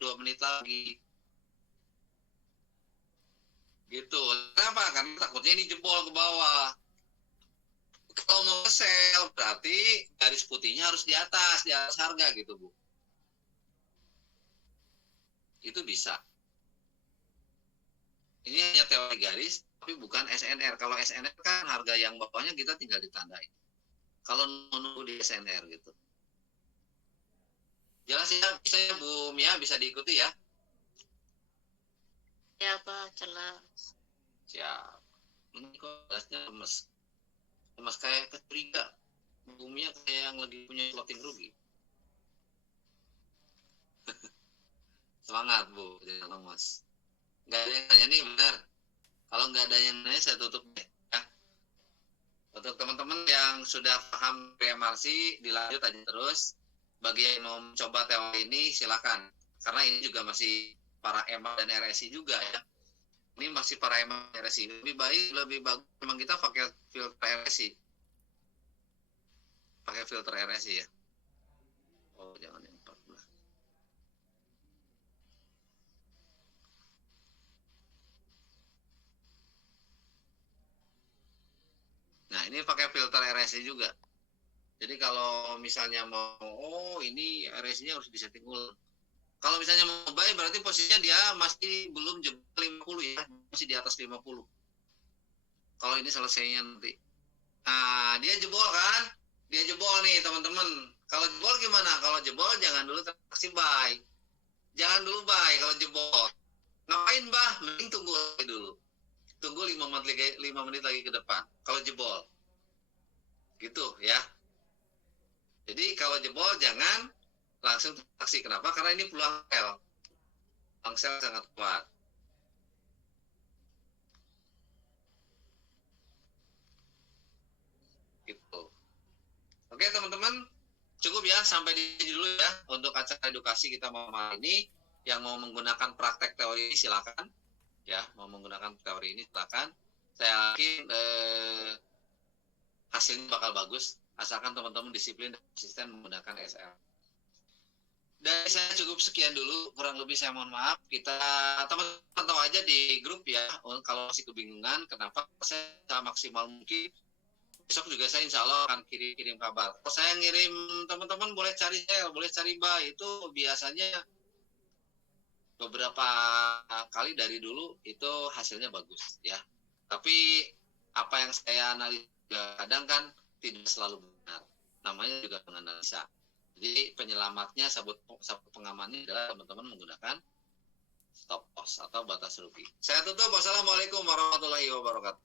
2 menit lagi. Gitu. Kenapa? Karena takutnya ini jebol ke bawah. Kalau mau sell berarti garis putihnya harus di atas harga gitu, Bu. Itu bisa. Ini hanya teori garis, tapi bukan SNR. Kalau SNR kan harga yang bawahnya kita tinggal ditandain. Kalau menunggu di SNR gitu. Jelas ya, bisa Bu Mia, bisa diikuti ya? Ya, Pak, jelas. Siap. Ini kok jelasnya lemes. Lemes kayak kecuriga. Bu Mia kayak yang lagi punya floating rugi. Semangat, Bu. Jangan lemes. Nggak ada yang nanya nih, benar. Kalau nggak ada yang nanya, saya tutup deh. Ya. Untuk teman-teman yang sudah paham PMRC, dilanjut aja terus. Bagi yang mau mencoba teori ini, silakan. Karena ini juga masih para EMA dan RSI juga ya. Ini masih para EMA dan RSI. Lebih bagus memang kita pakai filter RSI. Pakai filter RSI ya. Oh, jangan yang 14. Nah, ini pakai filter RSI juga. Jadi kalau misalnya mau, ini RSI-nya harus disetting ulang. Kalau misalnya mau buy, berarti posisinya dia masih belum jebol 50 ya, masih di atas 50. Kalau ini selesainya nanti. Nah, dia jebol kan? Dia jebol nih, teman-teman. Kalau jebol gimana? Kalau jebol jangan dulu transaksi buy. Jangan dulu buy kalau jebol. Ngapain, Bah? Mending tunggu dulu. Tunggu 5 menit lagi ke depan. Kalau jebol. Gitu ya. Jadi kalau jebol jangan langsung transaksi. Kenapa? Karena ini peluang sell. Peluang sell sangat kuat. Gitu. Oke teman-teman, cukup ya sampai di sini dulu ya untuk acara edukasi kita malam ini. Yang mau menggunakan praktek teori ini silakan. Ya, mau menggunakan teori ini silakan. Saya yakin hasilnya bakal bagus. Asalkan teman-teman disiplin dan konsisten menggunakan SL. Dari saya cukup sekian dulu, kurang lebih saya mohon maaf. Kita teman-teman pantau aja di grup ya, kalau masih kebingungan kenapa saya maksimal mungkin. Besok juga saya insya Allah akan kirim kabar. Kalau saya ngirim teman-teman boleh cari sell, boleh cari buy, itu biasanya beberapa kali dari dulu itu hasilnya bagus ya. Tapi apa yang saya analisa kadang kan tidak selalu benar. Namanya juga menganalisa. Jadi penyelamatnya, sabut pengamannya adalah teman-teman menggunakan stop loss atau batas rugi. Saya tutup. Wassalamualaikum warahmatullahi wabarakatuh.